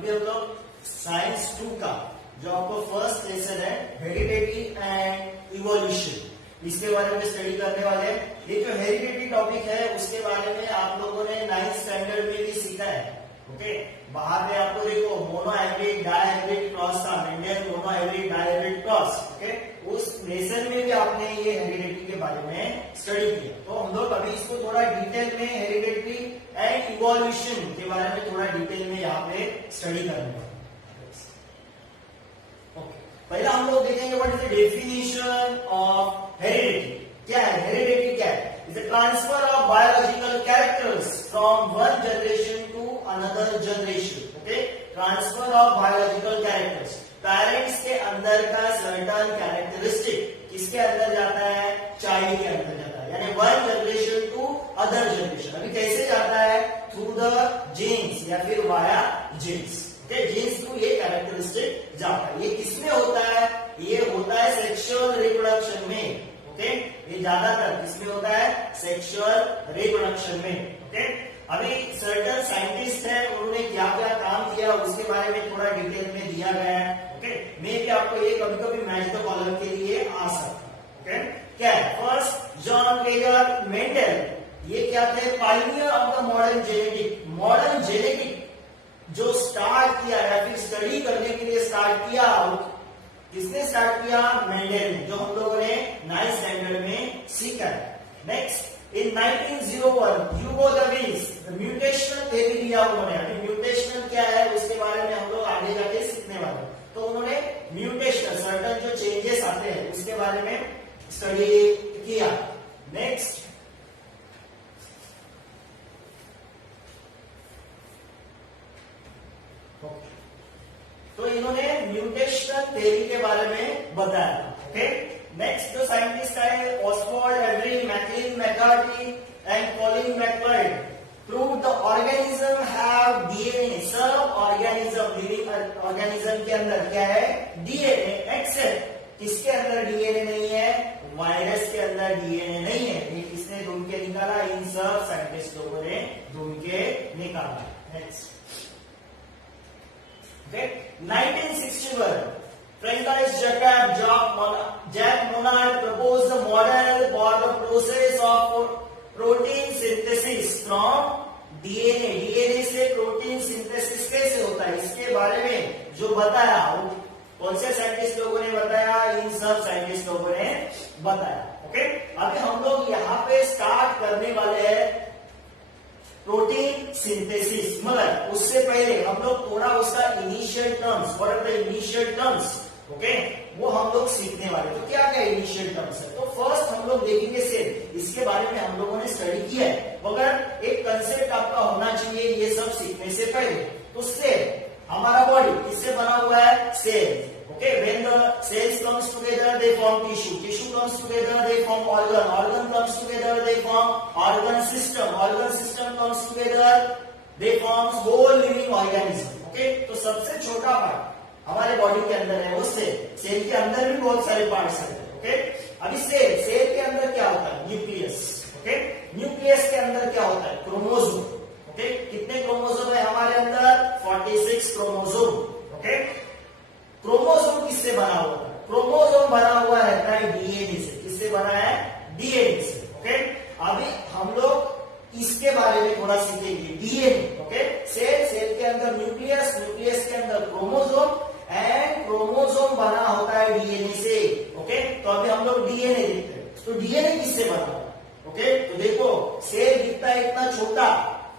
अभी हम लोग साइंस 2 का जो आपको फर्स्ट लेसन है हेरिडिटी एंड इवोल्यूशन, इसके बारे में स्टडी करने वाले हैं। ये जो हेरिडिटी टॉपिक है उसके बारे में आप लोगों ने 9th स्टैंडर्ड में भी सीखा है। ओके, बाहर में आपको देखो monohybrid dihybrid cross था, Mendel monohybrid dihybrid cross. Okay, उस लेसन में भी आपने ये हेरिडिटी के बारे में स्टडी किया। तो हम लोग अभी इसको थोड़ा डिटेल में हेरिडिटी एंड इवोल्यूशन के बारे में थोड़ा डिटेल में यहाँ पे स्टडी करेंगे। पहला हम लोग देखेंगे what is the definition of heredity. क्या है हेरिडिटी? क्या है? Is the transfer of biological characters from one generation to another generation. Okay, transfer of biological characters, parents के अंदर का सर्टन कैरेक्टरिस्टिक किसके अंदर जाता है? चाइल्ड के अंदर जाता है, यानी one generation to other generation. अभी कैसे जाता है? थ्रू द जीन्स या फिर वाया जीन्स। जीन्स को ये कैरेक्टरिस्टिक जाता है। ये किसमें होता है? ये होता है सेक्सुअल रिप्रोडक्शन में। ओके, ये ज्यादातर किसमें होता है? सेक्सुअल रिप्रोडक्शन में। ओके, अभी सर्टन साइंटिस्ट है, उन्होंने क्या क्या काम किया उसके बारे में थोड़ा डिटेल में दिया गया है। ओके, मे भी आपको ये कभी कभी मैच द कॉलम के लिए आ सकता है। ओके, क्या है? फर्स्ट जॉन गेगर मेंडल, ये क्या थे? Pioneer of the modern genetic. Modern genetic जो स्टार्ट किया या फिर स्टडी करने के लिए स्टार्ट किया, किसने स्टार्ट किया? मेंडेल ने, जो हम लोगों ने 9th स्टैंडर्ड में सीखा है। नेक्स्ट, इन 1901 ह्यूगो डेविस म्यूटेशनल थ्योरी दिया उन्होंने। अभी म्यूटेशनल क्या है उसके बारे में हम लोग आगे जाके सीखने वाले। तो उन्होंने म्यूटेशनल सर्टन जो चेंजेस आते हैं उसके बारे में स्टडी किया। नेक्स्ट, तो इन्होंने म्यूटेशनल थ्योरी के बारे में बताया। ओके, नेक्स्ट जो साइंटिस्ट है Oswald Avery, Maclyn McCarty and Colin MacLeod prove the organism have DNA. सब ऑर्गेनिज्म, लिविंग ऑर्गेनिज्म के अंदर क्या है? डीएनए। एक्सेप्ट किसके अंदर डीएनए नहीं है? वायरस के अंदर डीएनए नहीं है। ये किसने ढूंढ के निकाला? इन सब साइंटिस्ट लोगों ने ढूंढ के निकाला। Next, 1961 Francis Jack Monod proposed the model for the process of protein synthesis from DNA। DNA से प्रोटीन सिंथेसिस कैसे होता है इसके बारे में जो बताया, कौन से साइंटिस्ट लोगों ने बताया? इन सब साइंटिस्ट लोगों ने बताया। ओके, अभी हम लोग यहाँ पे स्टार्ट करने वाले हैं प्रोटीन सिंथेसिस, मगर उससे पहले हम लोग थोड़ा उसका initial terms, what are the initial terms, okay, वो हम लोग सीखने वाले। तो क्या क्या इनिशियल टर्म्स है? तो फर्स्ट हम लोग देखेंगे सेल, इसके बारे में हम लोगों ने स्टडी किया है, मगर एक कंसेप्ट आपका होना चाहिए ये सब सीखने से पहले। तो सेल, हमारा बॉडी किससे बना हुआ है? Cell. Okay, when the cells comes together, they form tissue. Tissue comes together, they form organ. Organ comes together, they form organ system. Organ system comes together, they form whole living organism. Okay, तो सबसे छोटा part हमारे body के अंदर है वो cell. Cell के अंदर भी बहुत सारे पार्ट्स हैं। ओके, अभी सेल के अंदर क्या होता है? न्यूक्लियस। ओके, न्यूक्लियस के अंदर क्या होता है? क्रोमोसोम। ओके, कितने क्रोमोसोम है हमारे अंदर? 46 क्रोमोसोम। ओके, क्रोमोसोम किससे बना हुआ है? क्रोमोसोम बना हुआ रहता है डीएनए से। किससे बना है? डीएनए से। ओके, अभी हम लोग इसके बारे में थोड़ा सीखेंगे। डीएनए, ओके, सेल के अंदर न्यूक्लियस, न्यूक्लियस के अंदर क्रोमोसोम, एंड क्रोमोसोम बना होता है डीएनए से। ओके, तो अभी हम लोग डीएनए देखते हैं। तो डीएनए किससे बना हुआ है? ओके, तो देखो सेल दिखता है इतना छोटा,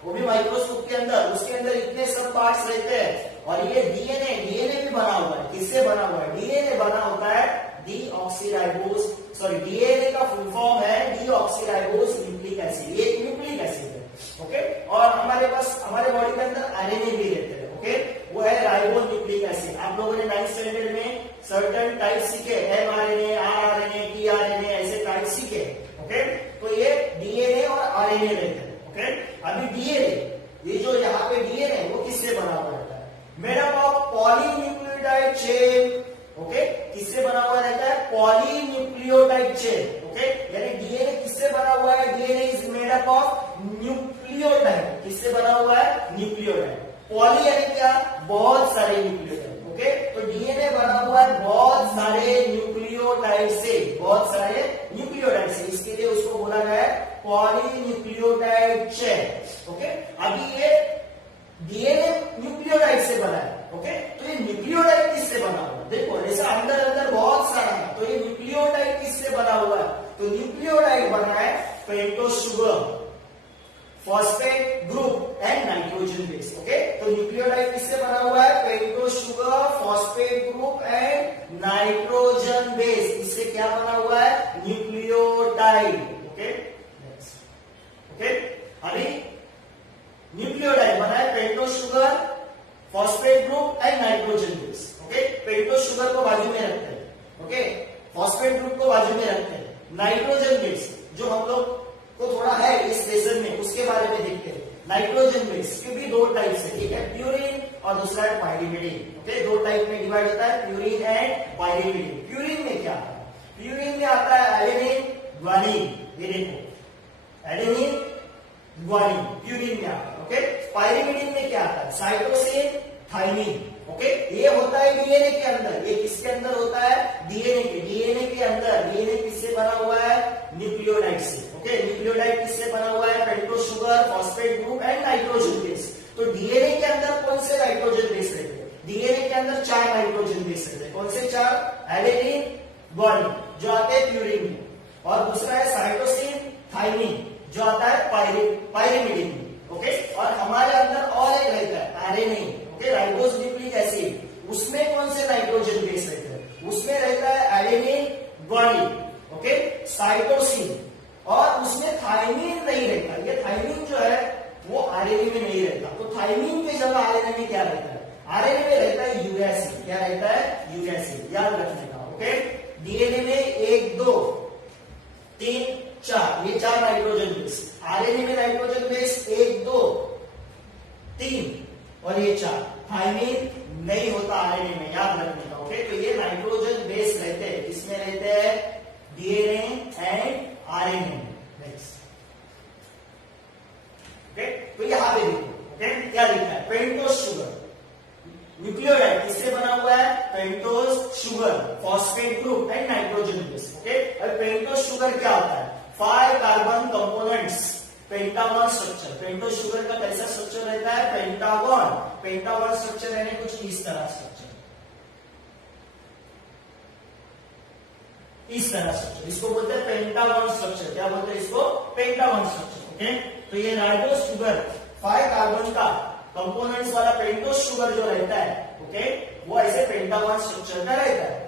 वो भी माइक्रोस्कोप के अंदर, उसके अंदर इतने सब पार्ट्स रहते हैं। और ये डीएनए भी बना हुआ है। किससे बना हुआ है? डीएनए बना होता है डीऑक्सीराइबोस, सॉरी, डीएनए का फुल फॉर्म है डीऑक्सीराइबोस न्यूक्लिक एसिड। ये न्यूक्लिक एसिड है। ओके, और हमारे पास हमारे बॉडी के अंदर आरएनए भी रहते हैं। ओके, वो है राइबो न्यूक्लिक एसिड। आप लोगों ने 9th स्टैंडर्ड में सर्टन टाइप सीखे, एमआरएनए, आरआरएनए, टीआरएनए, ऐसे टाइप सीखे। ओके, तो ये डीएनए और आरएनए रहते हैं। ओके, अभी डीएनए, ये जो यहाँ पे डीएनए है वो किससे बना हुआ रहता है? Made up of polynucleotide chain. Okay, किससे बना हुआ रहता है? Polynucleotide chain. ओके, यानी डीएनए किससे बना हुआ है? DNA is made up of nucleotide. किससे बना हुआ है? न्यूक्लियोटाइड। पॉली यानी क्या, बहुत सारे न्यूक्लियोटाइड। ओके, तो डीएनए बना हुआ है बहुत सारे न्यूक्लियोटाइड से, बहुत सारे न्यूक्लियोटाइड से, इसके लिए उसको बोला गया है पॉलीन्यूक्लियोटाइड चेन। ओके, अभी ये डीएनए न्यूक्लियोटाइड से बना है। ओके, तो ये न्यूक्लियोटाइड किससे बना हुआ है, देखो ऐसा अंदर अंदर बहुत सारा है, तो ये न्यूक्लियोटाइड किससे बना हुआ है, तो न्यूक्लियोटाइड बना है pentose sugar, phosphate group and nitrogen base. Okay, तो न्यूक्लियोटाइड किससे बना हुआ है, pentose sugar, phosphate group and nitrogen base, इससे क्या बना हुआ है, न्यूक्लियोटाइड। ओके, ओके, अभी न्यूक्लियोटाइड बना है pentose sugar, phosphate group and nitrogen base. Okay, pentose sugar को बाजू में रखते हैं, ओके, फॉस्फेट ग्रुप को बाजू में रखते हैं, नाइट्रोजन बेस जो हम लोग को थोड़ा है इस लेसन में उसके बारे में देखते हैं। नाइट्रोजन बेस के भी दो टाइप है, ठीक है, प्यूरिन और दूसरा है पाइरिमिडिन। ओके, दो टाइप में डिवाइड होता है, प्यूरिन एंड पाइरिमिडिन। प्यूरिन में क्या आता है, प्यूरिन में आता है एडेनिन, ग्वानिन, ये देखो एडेनिन, ग्वानिन प्यूरिन में आता है। ओके, पाइरिमिडिन में क्या आता है, साइटोसिन, थाइमिन। ओके, ये होता है डीएनए के अंदर, ये किसके अंदर होता है, डीएनए के, डीएनए के अंदर। डीएनए किससे बना हुआ है, न्यूक्लियोटाइड से। ओके, न्यूक्लियोटाइड किससे बना हुआ है, pentose sugar, phosphate group and nitrogen base. तो डीएनए के अंदर कौन से नाइट्रोजन बेस रहते हैं, डीएनए के अंदर 4 नाइट्रोजन बेस रहते हैं, कौन से 4, एडेनिन, ग्वानिन जो आते हैं प्यूरिन में, और दूसरा है साइटोसिन, थाइमिन जो आता है पाइरिमिडिन में। ओके, और हमारे अंदर और एक रहता है RNA, okay, ribose nucleic acid, उसमें कौन से नाइट्रोजन बेस रहते हैं, उसमें रहता है एडेनिन, ग्वानिन, ओके, साइटोसिन, और उसमें थाइमिन नहीं रहता। ये थाइमिन जो है वो आरएनए में नहीं रहता, तो थाइमिन की जगह आरएनए में क्या रहता है, आरएनए में रहता है यूरेसिल। क्या रहता है, यूरेसिल, याद रखने का। ओके, डीएनए में 1 2 3 4 ये 4 नाइट्रोजन बेस, आरएनए में नाइट्रोजन बेस 1 2 3 और ये 4। थाइमिन नहीं होता आरएनए में, याद रखने का। ओके, तो ये नाइट्रोजन बेस रहते हैं, किसमें रहते हैं, डीएनए एंड आरएनए। ओके, तो यहां पे देखो, ओके, क्या लिखा है, पेंटोज शुगर, न्यूक्लियोटाइड किससे बना हुआ है, pentose sugar, phosphate group and nitrogen base. Okay, अब पेंटोज शुगर क्या होता है, 5 carbon components, pentagon structure. Pentose sugar का कैसा स्ट्रक्चर रहता है, पेंटागन, पेंटागन स्ट्रक्चर यानी कुछ इस तरह स्ट्रक्चर, इस तरह स्ट्रक्चर, इसको बोलते हैं पेंटागन स्ट्रक्चर। क्या बोलते हैं इसको, पेंटागन स्ट्रक्चर। ओके, तो ये राइबोज शुगर 5 कार्बन का कंपोनेंट्स वाला पेंटोज शुगर जो रहता है, ओके, वो ऐसे पेंटागन स्ट्रक्चर का रहता है।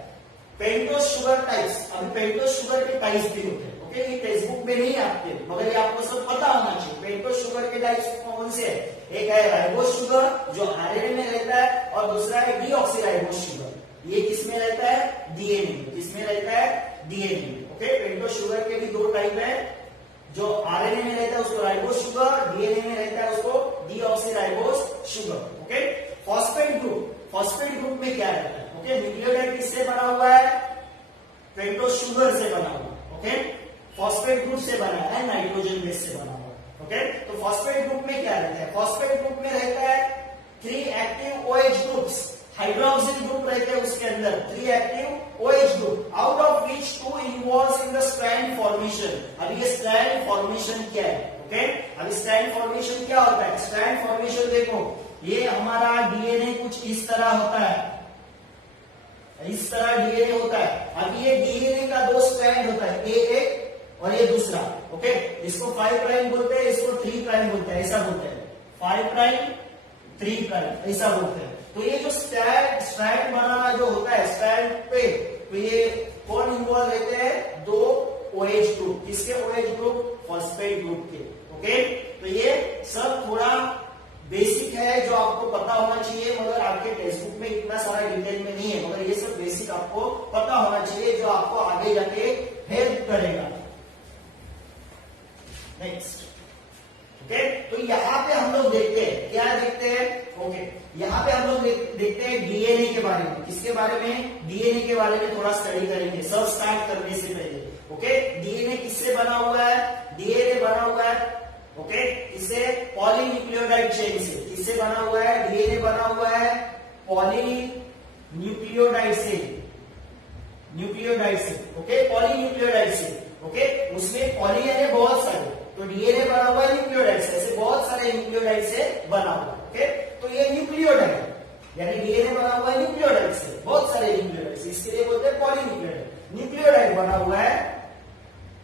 पेंटोज शुगर टाइप्स, अभी पेंटोज शुगर के टाइप्स भी होते हैं। ओके, ये टेक्स्ट में नहीं आते, मगर ये आपको सब पता होना चाहिए। पेंटोज शुगर के टाइप्स कौन से है, एक है राइबोज शुगर जो आरएनए में रहता है, और दूसरा है डीऑक्सीराइबोज शुगर, ये किसमें रहता है, डीएनए में, किसमें रहता है, डीएनए में। ओके, पेंटोज शुगर के भी 2 टाइप है, जो आरएनए में रहता है उसको राइबोज शुगर, डीएनए में रहता है उसको deoxyribose sugar. Okay, phosphate group, phosphate group में क्या रहता है, ओके, न्यूक्लियोटाइड किससे बना हुआ है, पेंटोज शुगर से बना हुआ है। ओके, फॉस्फेट ग्रुप से बना है, नाइट्रोजन बेस से बना हुआ है। ओके, तो फॉस्फेट ग्रुप में क्या रहता है, फॉस्फेट ग्रुप में रहता है 3 active OH groups, hydroxyl group रहते हैं उसके अंदर, 3 active OH group, out of which 2 involves in the strand formation. अभी ये स्ट्रैंड फॉर्मेशन क्या है, ओके, अभी स्ट्रैंड फॉर्मेशन क्या होता है, स्ट्रैंड फॉर्मेशन देखो, ये हमारा डीएनए कुछ इस तरह होता है, इस तरह डीएनए होता है। अब ये डीएनए का 2 स्ट्रैंड होता है, एक और ये दूसरा। ओके, इसको 5 प्राइम बोलते हैं, इसको 3 प्राइम बोलते हैं, ऐसा बोलते हैं, 5 प्राइम 3 प्राइम ऐसा बोलते हैं। तो ये जो स्ट्रैंड बनाना जो होता है स्ट्रैंड पे, तो ये कौन इन्वॉल्व रहते हैं, 2 OH ग्रुप, किसके OH ग्रुप, फॉस्फेट ग्रुप के। ओके, तो ये सब थोड़ा बेसिक है जो आपको पता होना चाहिए, मगर आपके टेक्स्ट बुक में इतना सारा डिटेल में नहीं है, मगर ये सब बेसिक आपको पता होना चाहिए जो आपको आगे जाके हेल्प करेगा। नेक्स्ट, ओके, तो यहाँ पे हम लोग देखते हैं, क्या देखते हैं, ओके, यहाँ पे हम लोग देखते हैं डीएनए के बारे में। किसके बारे में, डीएनए के बारे में थोड़ा स्टडी करेंगे सब स्टार्ट करने से पहले। ओके, डीएनए किससे बना हुआ है, डीएनए बना हुआ है, ओके, इससे पॉलीन्यूक्लियोटाइड चेन से, किससे बना हुआ है? डीएनए बना हुआ है पॉलीन्यूक्लियोटाइड से, न्यूक्लियोटाइड से, ओके, पॉलीन्यूक्लियोटाइड से, ओके, उसमें पॉली यानी बहुत सारे, तो डीएनए बना हुआ है न्यूक्लियोटाइड से, ऐसे बहुत सारे न्यूक्लियोटाइड से बना हुआ है, ओके, तो ये न्यूक्लियोटाइड यानी डीएनए बना हुआ है न्यूक्लियोटाइड से, बहुत सारे न्यूक्लियोटाइड से, इसके लिए बोलते हैं पॉलीन्यूक्लियोटाइड। न्यूक्लियोटाइड बना हुआ है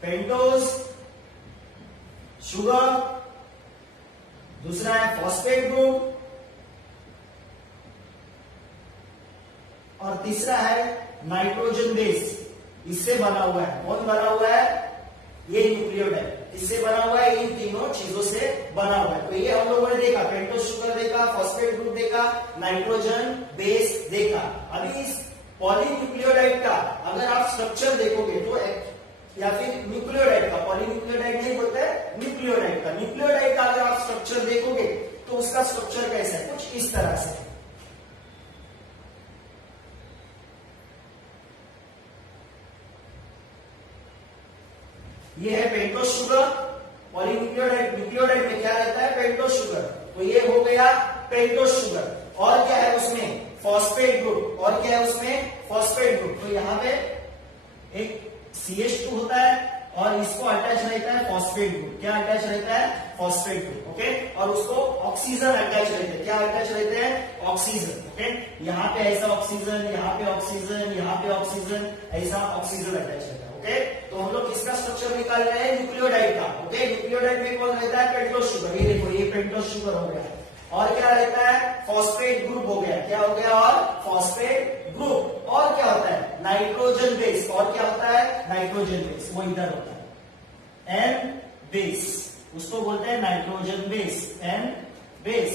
पेंटोज शुगर, दूसरा है फॉस्फेट ग्रुप, और तीसरा है नाइट्रोजन बेस, इससे बना हुआ है। कौन बना हुआ है? ये न्यूक्लियोटाइड इससे बना हुआ है, इन तीनों चीजों से बना हुआ है। तो ये हम लोगों ने देखा, पेंटोज शुगर देखा, फॉस्फेट ग्रुप देखा, नाइट्रोजन बेस देखा। अभी इस पॉलीन्यूक्लियोटाइड का अगर आप स्ट्रक्चर देखोगे तो या फिर न्यूक्लियोटाइड का, पॉलीन्यूक्लियोटाइड नहीं बोलते हैं, न्यूक्लियोटाइड का, न्यूक्लियोटाइड का अगर आप स्ट्रक्चर देखोगे तो उसका स्ट्रक्चर कैसा है? कुछ इस तरह से है। ये है पेंटोज शुगर, पॉलीन्यूक्लियोटाइड, न्यूक्लियोटाइड में क्या रहता है? पेंटोज शुगर, तो ये हो गया पेंटोज शुगर। और क्या है उसमें? फॉस्फेट ग्रुप, और क्या है उसमें? Phosphate group. तो यहाँ पे एक CH2 होता है और इसको अटैच रहता है फॉस्फेट ग्रुप। क्या अटैच रहता है? फॉस्फेट ग्रुप, ओके, और उसको ऑक्सीजन अटैच रहते हैं। क्या अटैच रहते हैं? ऑक्सीजन, ओके, यहाँ पे ऐसा ऑक्सीजन, यहाँ पे ऑक्सीजन, यहाँ पे ऑक्सीजन, ऐसा ऑक्सीजन अटैच रहता है, ओके। तो हम लोग किसका स्ट्रक्चर निकाल रहे हैं? न्यूक्लियोटाइड का, ओके। न्यूक्लियोटाइड में कौन रहता है? पेंटोज शुगर, ये देखो, ये पेंटोज शुगर हो गया। और क्या रहता है? फॉस्फेट ग्रुप हो गया। क्या हो गया? और फॉस्फेट ग्रुप। और क्या होता है? Nitrogen base. और क्या होता है? नाइट्रोजन बेस, वो इधर होता है, एन बेस, उसको बोलते हैं nitrogen base, N base,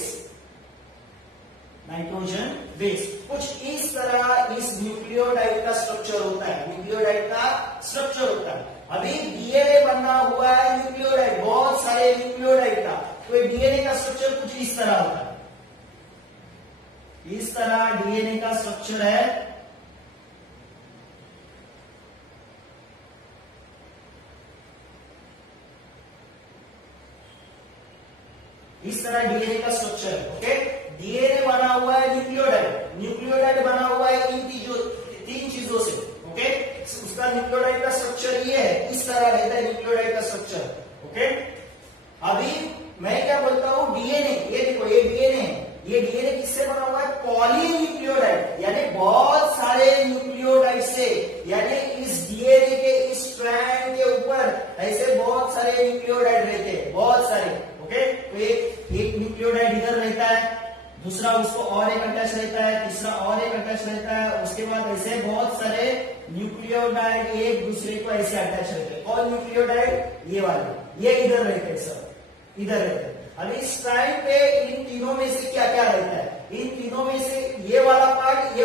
nitrogen base. कुछ इस तरह इस न्यूक्लियोटाइड का स्ट्रक्चर होता है, न्यूक्लियोटाइड का स्ट्रक्चर होता है। अभी डीएनए बना हुआ है न्यूक्लियोटाइड, बहुत सारे न्यूक्लियोटाइड का, तो डीएनए का स्ट्रक्चर कुछ इस तरह होता है, इस तरह डीएनए का स्ट्रक्चर है। इस तरह डीएनए का स्ट्रक्चर है, ओके। डीएनए बना हुआ है न्यूक्लियोटाइड, न्यूक्लियोटाइड बना हुआ है इन तीन चीजों से, ओके। उसका न्यूक्लियोटाइड का स्ट्रक्चर ये है, इस तरह रहता है न्यूक्लियोटाइड का स्ट्रक्चर, ओके। अभी मैं क्या बोलता हूं? डीएनए, ये देखो, ये डीएनए है, ये डीएनए किससे बना हुआ है? पॉलीन्यूक्लियोटाइड, यानी बहुत सारे न्यूक्लियोटाइड से, यानी इस डीएनए के इस स्ट्रैंड के ऊपर ऐसे बहुत सारे न्यूक्लियोटाइड रहते हैं, बहुत सारे, ओके। तो एक न्यूक्लियोटाइड इधर रहता है, दूसरा उसको और एक अटैच रहता है, तीसरा और एक अटैच रहता है, उसके बाद ऐसे बहुत सारे न्यूक्लियोटाइड एक दूसरे को ऐसे अटैच रहते हैं। कौन न्यूक्लियोटाइड? ये वाले, ये इधर रहते हैं, सब इधर रहते हैं। अब इस टाइम पे इन तीनों में से क्या क्या रहता है? इन तीनों में से ये वाला पार्ट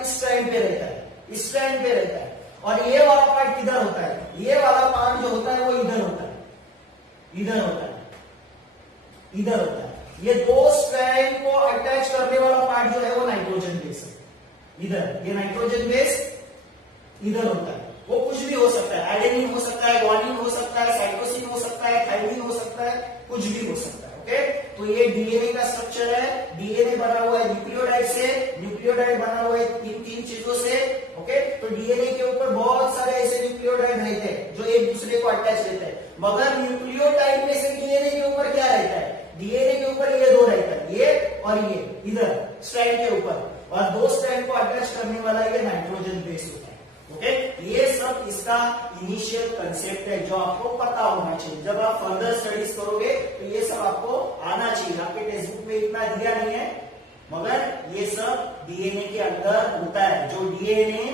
इस टाइम पे रहता है, इस टाइम पे रहता है, और ये वाला पार्ट किधर होता है? ये वाला पार्ट जो होता है वो इधर होता है, इधर होता है, इधर होता है। ये दो स्ट्रैंड को अटैच करने वाला पार्ट जो है वो नाइट्रोजन बेस है, इधर, ये नाइट्रोजन बेस इधर होता है। वो कुछ भी हो सकता है, एडेनिन हो सकता है, ग्वानिन हो सकता है, साइटोसिन हो सकता है, थायमिन हो सकता है, कुछ भी हो सकता है, ओके। तो ये डीएनए का स्ट्रक्चर है। डीएनए बना हुआ है न्यूक्लियोटाइड से, न्यूक्लियोटाइड बना हुआ है इन तीन चीजों से, ओके। तो डीएनए के ऊपर बहुत सारे ऐसे न्यूक्लियोटाइड रहते हैं जो एक दूसरे को अटैच रहते हैं, मगर न्यूक्लियोटाइड में से डीएनए के ऊपर क्या रहता है? डीएनए के ऊपर ये दो रहता है, ये और ये इधर स्ट्रैंड के ऊपर, और दो स्ट्रैंड को अटैच करने वाला ये नाइट्रोजन बेस होता है, ओके। ये सब इसका इनिशियल कंसेप्ट है जो आपको पता होना चाहिए। जब आप फर्दर स्टडीज करोगे तो ये सब आपको आना चाहिए। आपके टेक्स्ट बुक में इतना दिया नहीं है, मगर ये सब डीएनए के अंदर होता है। जो डीएनए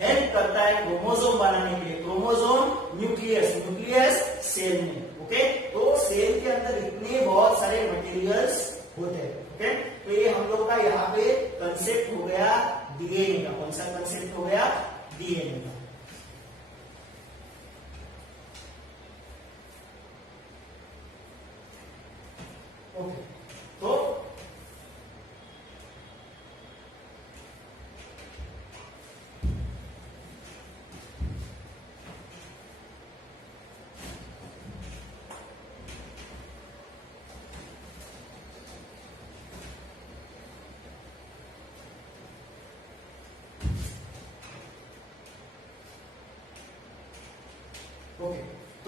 हेल्प करता है क्रोमोसोम बनाने के लिए, क्रोमोसोम, न्यूक्लियस, न्यूक्लियस सेल में, ओके। तो सेल के अंदर इतने बहुत सारे मटेरियल्स होते हैं, ओके। तो ये हम लोग का यहाँ पे कंसेप्ट हो गया डीएनए का। कौन सा कंसेप्ट हो गया? डीएनए का। ओके, तो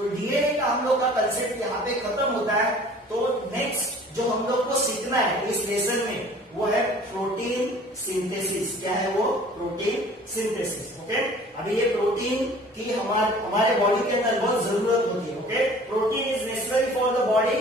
तो डीएनए का हम लोग का कंसेप्ट यहाँ पे खत्म होता है। तो नेक्स्ट जो हम लोग को सीखना है इस लेसन में वो है प्रोटीन सिंथेसिस। क्या है वो? Protein synthesis. ओके, अभी ये प्रोटीन की हमारे बॉडी के अंदर बहुत जरूरत होती है। Okay, protein is necessary for the body.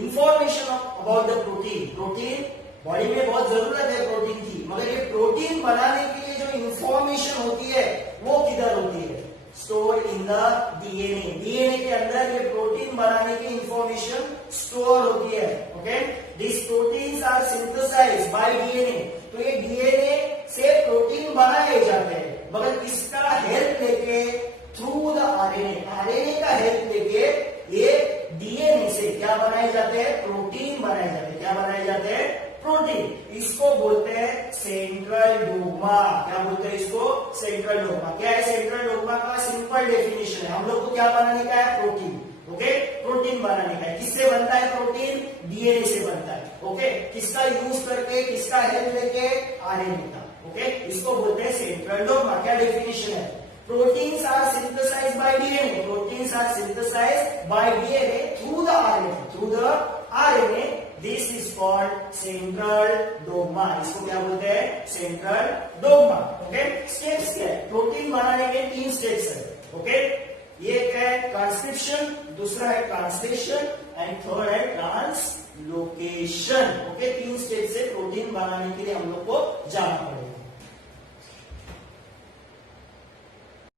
Information about the protein, protein body में बहुत जरूरत है प्रोटीन की, मगर ये प्रोटीन बनाने के लिए जो इंफॉर्मेशन होती है वो किधर होती है? Store in the DNA. DNA के अंदर ये प्रोटीन बनाने की इंफॉर्मेशन स्टोर होती है। Okay, this proteins are synthesised by DNA. तो ये डीएनए से प्रोटीन बनाए जाते हैं, मगर किसका हेल्प लेके? Through the RNA. आरएनए का हेल्प लेके ये डीएनए से क्या बनाए जाते हैं? प्रोटीन बनाए जाते हैं। क्या बनाए जाते हैं? प्रोटीन। इसको बोलते हैं सेंट्रल डोग्मा। क्या बोलते हैं इसको? Central dogma. क्या है सेंट्रल डोग्मा का? सिंपल डेफिनेशन है, हम लोग को क्या बनाने का है? प्रोटीन। ओके, प्रोटीन बनाने का है। किससे बनता है प्रोटीन? डीएनए से बनता है। ओके, किसका यूज करके, किसका हेल्प लेके? आरएनए का। ओके, इसको बोलते हैं सेंट्रल डोग्मा। क्या डेफिनेशन है? Proteins are synthesized by DNA. Proteins are synthesized by DNA through the RNA. Through the RNA, this is called central dogma. इसको क्या बोलते हैं? Central dogma. Okay? Steps क्या है? प्रोटीन बनाने में 3 स्टेप्स है. Okay? ये क्या है? ट्रांसक्रिप्शन, दूसरा है ट्रांसलेशन एंड थर्ड है ट्रांसलोकेशन. ओके, 3 स्टेप से प्रोटीन बनाने के लिए हम लोग को जाना पड़ेगा.